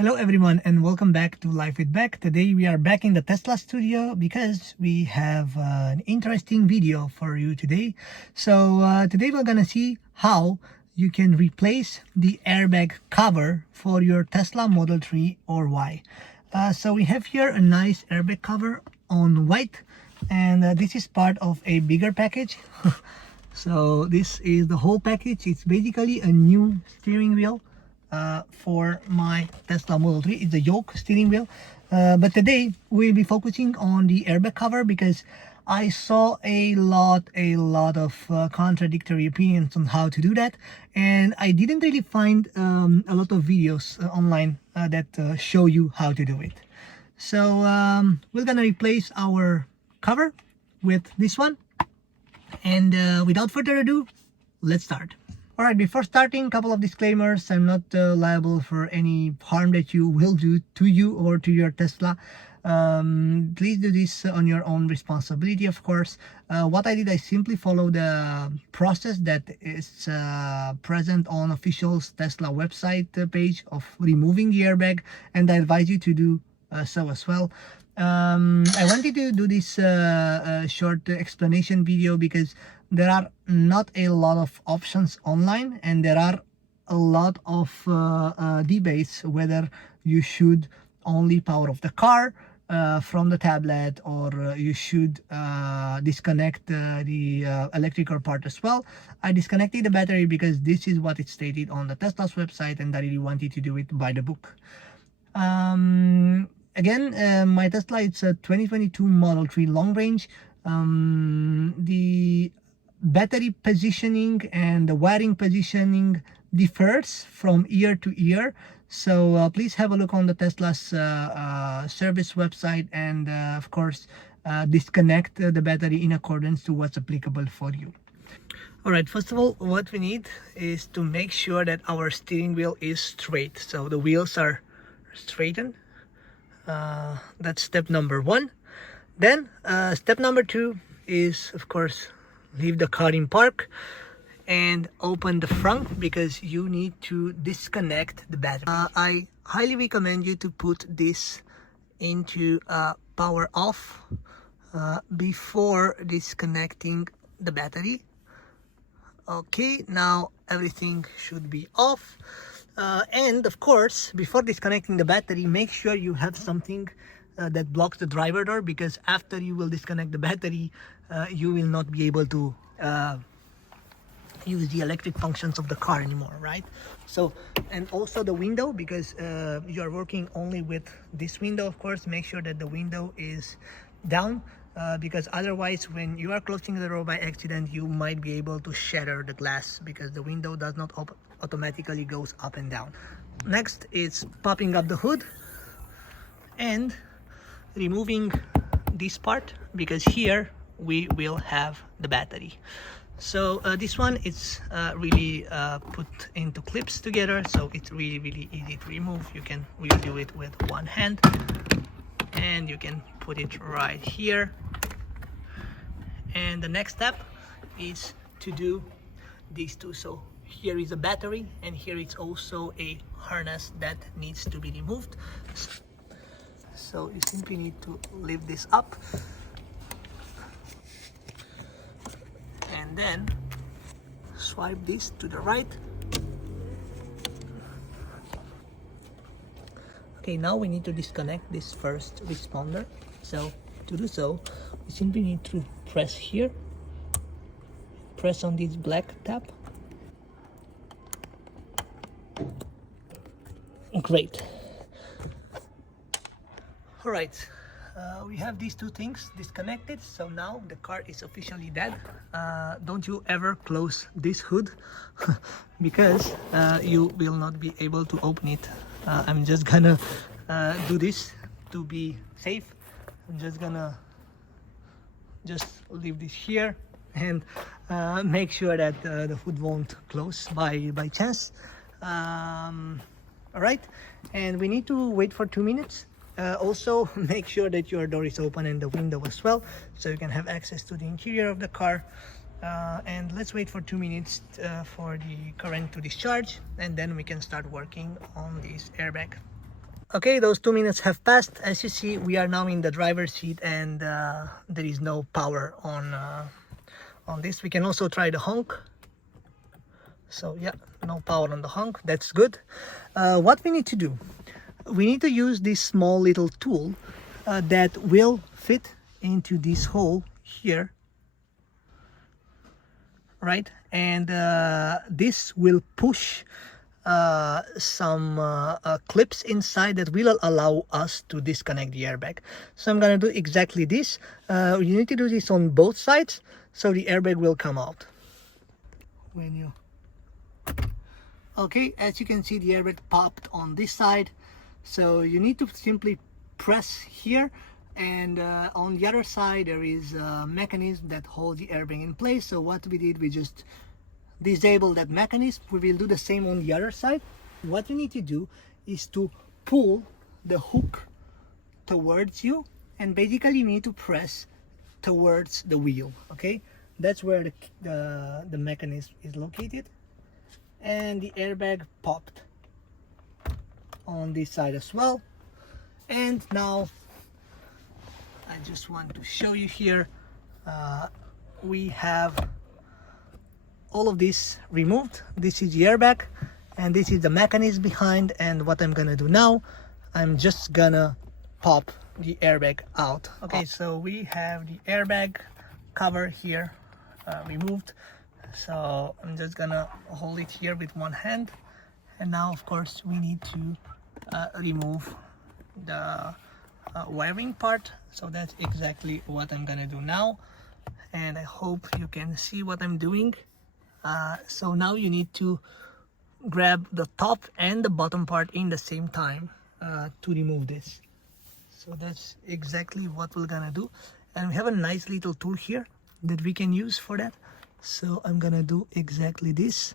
Hello everyone and welcome back to Life with Beck. Today we are back in the Tesla studio because we have an interesting video for you today. Today we're gonna see how you can replace the airbag cover for your Tesla Model 3 or Y. So we have here a nice airbag cover on white, and this is part of a bigger package. So this is the whole package. It's basically a new steering wheel for my Tesla Model 3. It's the yoke steering wheel, but today we'll be focusing on the airbag cover because I saw a lot of contradictory opinions on how to do that, and I didn't really find a lot of videos online that show you how to do it. So we're gonna replace our cover with this one, and without further ado, let's start. Alright, before starting, a couple of disclaimers. I'm not liable for any harm that you will do to you or to your Tesla. Please do this on your own responsibility, of course. What I did, I simply followed the process that is present on official Tesla website page of removing the airbag, and I advise you to do so as well. I wanted to do this short explanation video because there are not a lot of options online, and there are a lot of debates whether you should only power off the car from the tablet, or you should disconnect the electrical part as well. I disconnected the battery because this is what it stated on the Tesla's website, and I really wanted to do it by the book. Again, my Tesla, it's a 2022 Model 3 long range. The battery positioning and the wiring positioning differs from year to year, so please have a look on the Tesla's service website, and of course disconnect the battery in accordance to what's applicable for you. Alright, first of all, what we need is to make sure that our steering wheel is straight, so the wheels are straightened. That's step number one. Then step number two is, of course, leave the car in park and open the front, because you need to disconnect the battery. I highly recommend you to put this into power off before disconnecting the battery. Okay, now everything should be off. And of course, before disconnecting the battery, make sure you have something that blocks the driver door, because after you will disconnect the battery, you will not be able to use the electric functions of the car anymore, right? So, and also the window, because you are working only with this window, of course, make sure that the window is down, because otherwise when you are closing the door by accident, you might be able to shatter the glass, because the window does not automatically goes up and down. Next is popping up the hood and removing this part, because here we will have the battery. So this one is really put into clips together, so it's really easy to remove. You can really do it with one hand, and you can put it right here. And the next step is to do these two. So here is a battery, and here is also a harness that needs to be removed. So you simply need to lift this up, and then swipe this to the right. Okay, now we need to disconnect this first responder. So to do so, we simply need to press here, press on this black tab. Great. All right, we have these two things disconnected, so now the car is officially dead. Don't you ever close this hood because you will not be able to open it. I'm just gonna do this to be safe. I'm just gonna leave this here and make sure that the hood won't close by chance. All right, and we need to wait for 2 minutes. Also, make sure that your door is open and the window as well, so you can have access to the interior of the car. And let's wait for 2 minutes for the current to discharge, and then we can start working on this airbag. Okay, those 2 minutes have passed. As you see, we are now in the driver's seat, and there is no power on this. We can also try the honk. So yeah, no power on the honk. That's good. What we need to do, we need to use this small little tool that will fit into this hole here, right? And this will push some clips inside that will allow us to disconnect the airbag. So I'm gonna do exactly this. You need to do this on both sides so the airbag will come out. When you okay, as you can see, the airbag popped on this side, so you need to simply press here, and on the other side there is a mechanism that holds the airbag in place. So what we did, we just disable that mechanism. We will do the same on the other side. What you need to do is to pull the hook towards you, and basically you need to press towards the wheel. Okay, that's where the mechanism is located, and the airbag popped on this side as well. And now I just want to show you here, we have all of this removed. This is the airbag, and this is the mechanism behind. And what I'm gonna do now, I'm just gonna pop the airbag out. Okay, so we have the airbag cover here removed. So I'm just gonna hold it here with one hand, and now of course we need to remove the wiring part. So that's exactly what I'm gonna do now, and I hope you can see what I'm doing. So now you need to grab the top and the bottom part in the same time to remove this. So that's exactly what we're gonna do, and we have a nice little tool here that we can use for that. So I'm gonna do exactly this.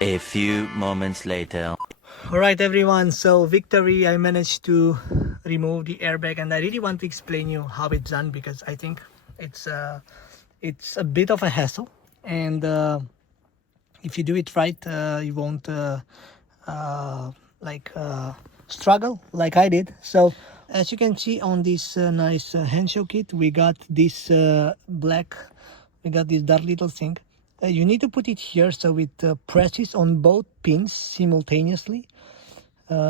A few moments later. All right, everyone, so victory, I managed to remove the airbag, and I really want to explain you how it's done, because I think it's a bit of a hassle, and if you do it right, you won't struggle like I did. So as you can see on this nice hand show kit, we got this dark little thing. You need to put it here so it presses on both pins simultaneously.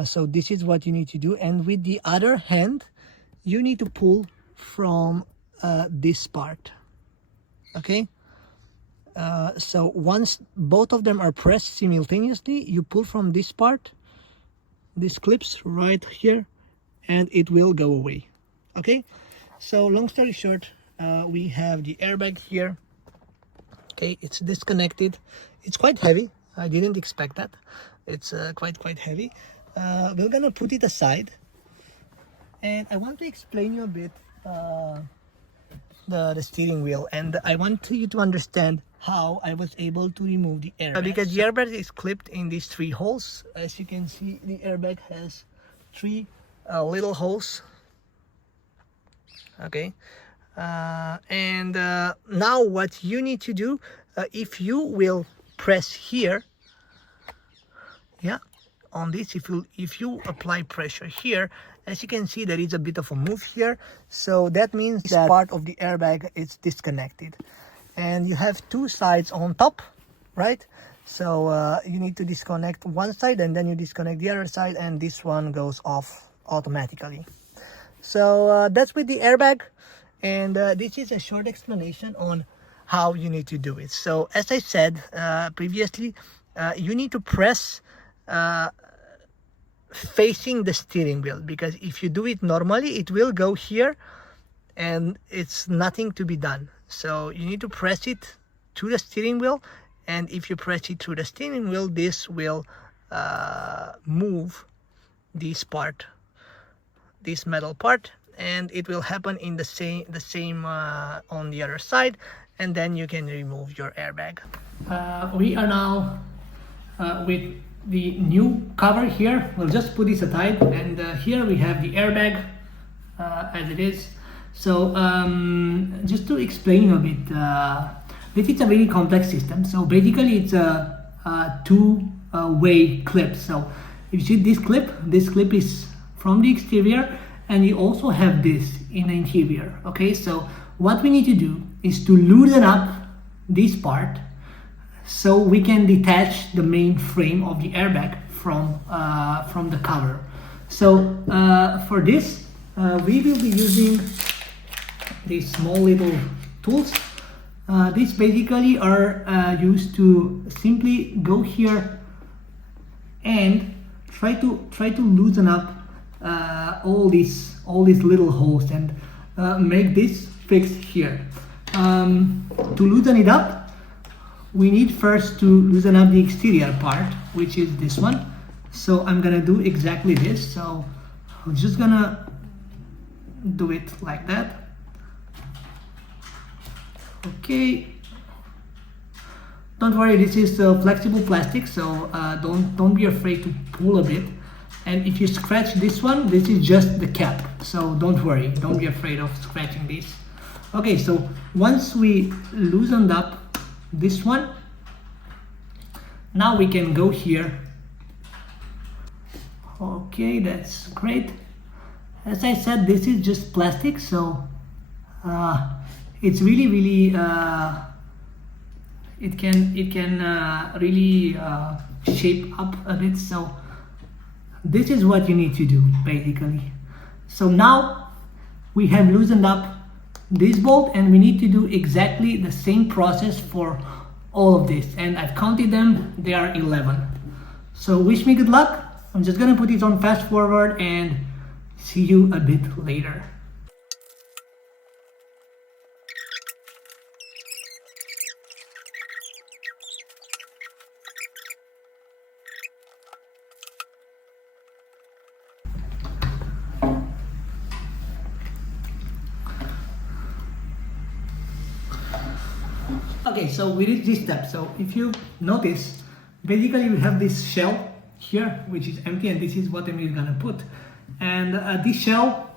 So this is what you need to do, and with the other hand you need to pull from this part. Okay, so once both of them are pressed simultaneously, you pull from this part, these clips right here, and it will go away. Okay, so long story short, we have the airbag here. Okay, it's disconnected. It's quite heavy. I didn't expect that. It's quite heavy. We're gonna put it aside, and I want to explain you a bit the steering wheel, and I want you to understand how I was able to remove the airbag. Because the airbag is clipped in these 3 holes. As you can see, the airbag has 3 little holes. Okay, and now what you need to do, if you will press here, yeah, on this, if you apply pressure here, as you can see, there is a bit of a move here. So that means that part of the airbag is disconnected, and you have 2 sides on top, right? So you need to disconnect one side, and then you disconnect the other side, and this one goes off automatically. So that's with the airbag, and this is a short explanation on how you need to do it. So as I said previously, you need to press facing the steering wheel, because if you do it normally, it will go here and it's nothing to be done. So you need to press it to the steering wheel, and if you press it through the steering wheel, this will move this part, this metal part, and it will happen in the same on the other side, and then you can remove your airbag. We are now with the new cover here. We'll just put this aside, and here we have the airbag as it is. So just to explain a bit, this is a very complex system. So basically it's a two-way clip. So if you see this clip is from the exterior, and you also have this in the interior. Okay, so what we need to do is to loosen up this part so we can detach the main frame of the airbag from the cover. So for this we will be using these small little tools. These basically are used to simply go here and try to loosen up all these little holes and make this fix here. To loosen it up, we need first to loosen up the exterior part, which is this one. So I'm gonna do exactly this. So I'm just gonna do it like that. Okay, don't worry, this is flexible plastic, so don't be afraid to pull a bit. And if you scratch this one, this is just the cap, so don't worry, don't be afraid of scratching this. Okay, so once we loosened up this one, now we can go here. Okay, that's great. As I said, this is just plastic, so it's really it can really shape up a bit. So this is what you need to do basically. So now we have loosened up this bolt, and we need to do exactly the same process for all of this, and I've counted them, they are 11. So wish me good luck. I'm just gonna put it on fast forward and see you a bit later. Okay, so we did this step. So if you notice, basically we have this shell here, which is empty, and this is what I'm gonna put. And this shell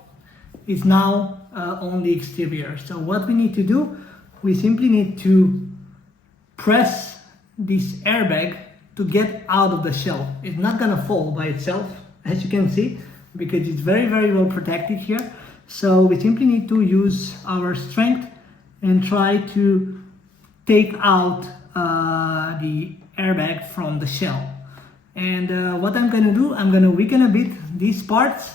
is now on the exterior. So what we need to do, we simply need to press this airbag to get out of the shell. It's not gonna fall by itself, as you can see, because it's very well protected here. So we simply need to use our strength and try to take out the airbag from the shell. And what I'm gonna do, I'm gonna weaken a bit these parts,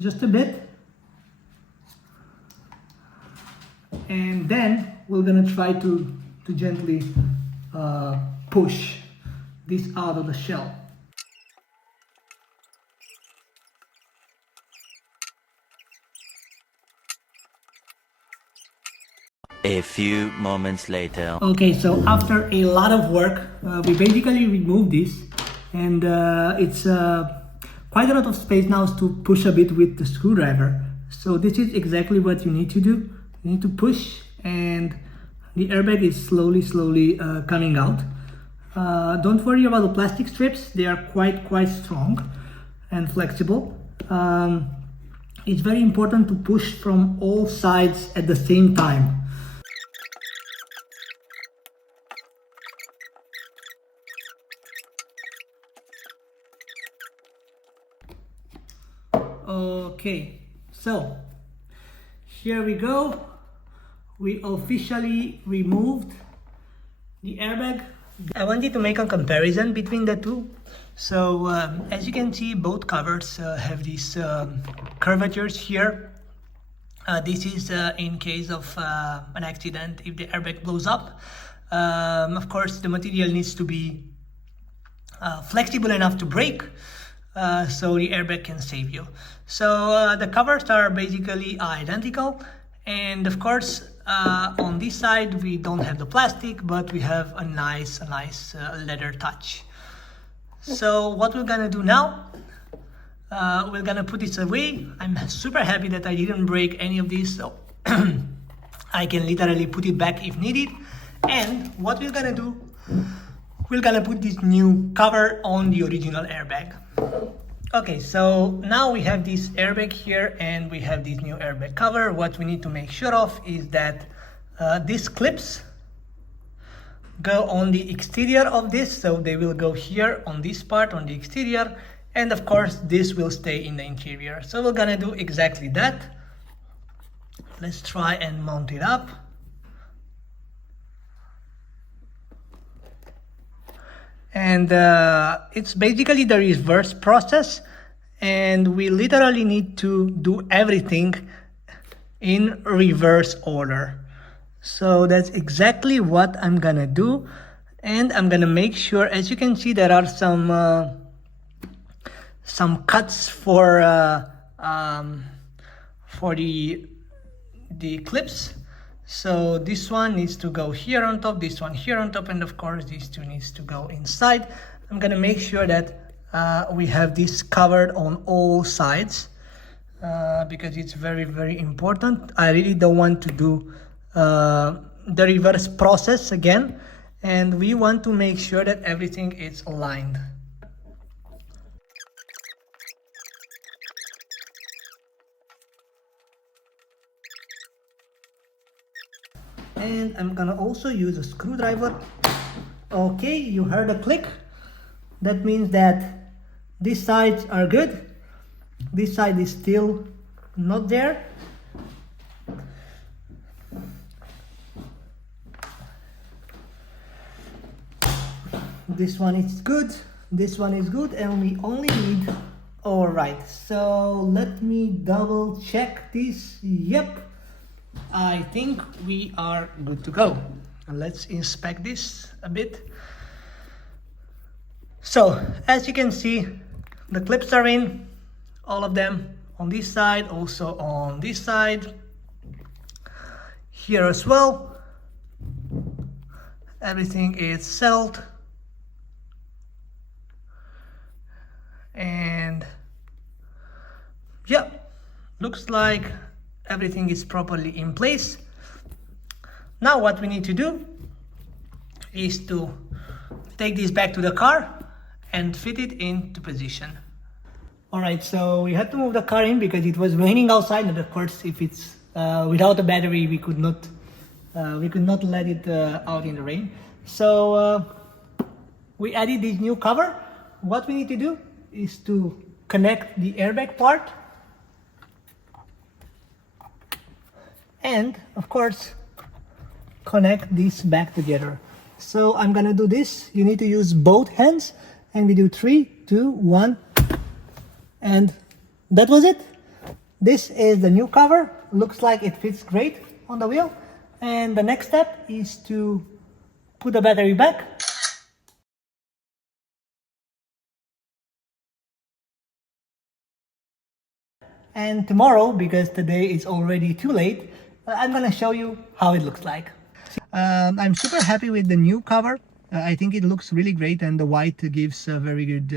just a bit, and then we're gonna try to gently push this out of the shell. A few moments later. Okay, so after a lot of work, we basically removed this, and it's quite a lot of space now to push a bit with the screwdriver. So this is exactly what you need to do. You need to push, and the airbag is slowly coming out. Don't worry about the plastic strips, they are quite strong and flexible. It's very important to push from all sides at the same time. Okay, so here we go. We officially removed the airbag. I wanted to make a comparison between the two. So as you can see, both covers have these curvatures here. This is in case of an accident, if the airbag blows up. Of course, the material needs to be flexible enough to break, so the airbag can save you. So the covers are basically identical, and of course on this side we don't have the plastic, but we have a nice leather touch. So what we're gonna do now, we're gonna put this away. I'm super happy that I didn't break any of these, so I can literally put it back if needed. And what we're gonna do, we're gonna put this new cover on the original airbag. Okay, so now we have this airbag here and we have this new airbag cover. What we need to make sure of is that these clips go on the exterior of this, so they will go here on this part on the exterior, and of course this will stay in the interior. So we're gonna do exactly that. Let's try and mount it up. And it's basically the reverse process, and we literally need to do everything in reverse order. So that's exactly what I'm gonna do, and I'm gonna make sure, as you can see, there are some cuts for the clips. So this one needs to go here on top, this one here on top, and of course these two needs to go inside. I'm gonna make sure that we have this covered on all sides because it's very, very important. I really don't want to do the reverse process again, and we want to make sure that everything is aligned. And I'm gonna also use a screwdriver. Okay, you heard a click. That means that these sides are good. This side is still not there. This one is good, this one is good, and we only need, all right, so let me double check this. Yep, I think we are good to go. Let's inspect this a bit. So as you can see, the clips are in, all of them, on this side, also on this side, here as well. Everything is settled, and yeah, looks like everything is properly in place. Now what we need to do is to take this back to the car and fit it into position. All right, so we had to move the car in because it was raining outside, and of course if it's without a battery we could not let it out in the rain. So we added this new cover. What we need to do is to connect the airbag part, and of course connect this back together. So I'm gonna do this. You need to use both hands, and we do 3, 2, 1, and that was it. This is the new cover. Looks like it fits great on the wheel, and the next step is to put the battery back. And tomorrow, because today is already too late, I'm gonna show you how it looks like. I'm super happy with the new cover. I think it looks really great, and the white gives very good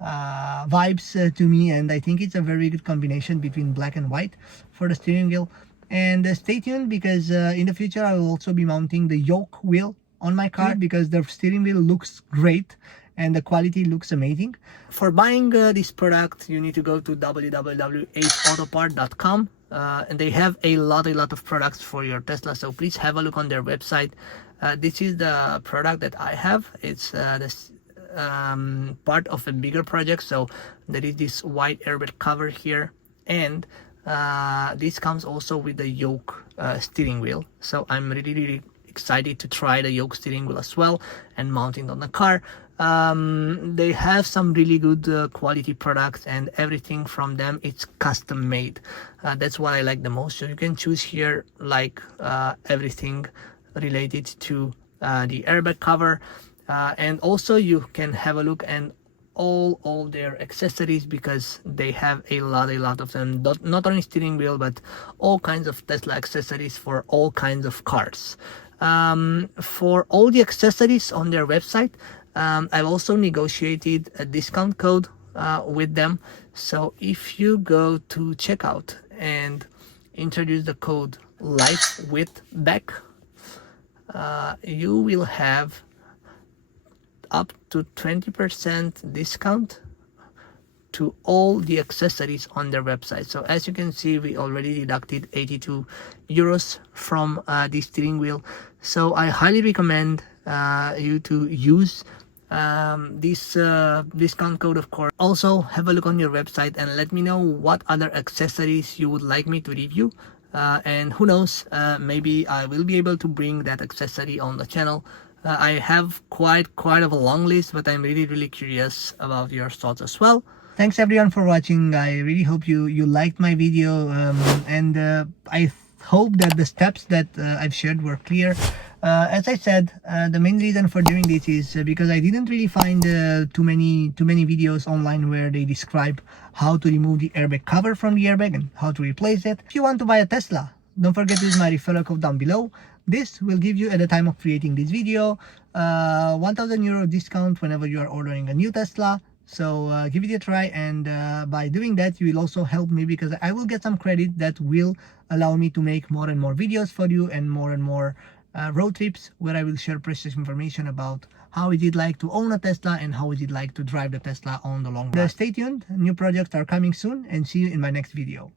vibes to me, and I think it's a very good combination between black and white for the steering wheel. And stay tuned, because in the future I will also be mounting the yoke wheel on my car, because the steering wheel looks great and the quality looks amazing. For buying this product, you need to go to www.aceautopart.com, and they have a lot of products for your Tesla, so please have a look on their website. This is the product that I have. It's this part of a bigger project, so there is this white airbag cover here, and this comes also with the yoke steering wheel. So I'm really excited to try the yoke steering wheel as well and mount it on the car. They have some really good quality products, and everything from them it's custom made. That's what I like the most. So you can choose here like everything related to the airbag cover, and also you can have a look and all their accessories, because they have a lot of them. Not only steering wheel, but all kinds of Tesla accessories for all kinds of cars. For all the accessories on their website, I've also negotiated a discount code with them. So if you go to checkout and introduce the code LIFEWITHBACK, you will have up to 20% discount to all the accessories on their website. So as you can see, we already deducted 82 euros from the steering wheel. So I highly recommend you to use this discount code, of course. Also have a look on your website and let me know what other accessories you would like me to review, and who knows, maybe I will be able to bring that accessory on the channel. I have quite of a long list, but I'm really curious about your thoughts as well. Thanks everyone for watching. I really hope you liked my video, and I hope that the steps that I've shared were clear. As I said, the main reason for doing this is because I didn't really find too many videos online where they describe how to remove the airbag cover from the airbag and how to replace it. If you want to buy a Tesla, don't forget to use my referral code down below. This will give you, at the time of creating this video, 1,000 euro discount whenever you are ordering a new Tesla. So give it a try, and by doing that you will also help me, because I will get some credit that will allow me to make more and more videos for you and more road trips where I will share precious information about how is it like to own a Tesla and how is it like to drive the Tesla on the long run. Stay tuned, new projects are coming soon, and see you in my next video.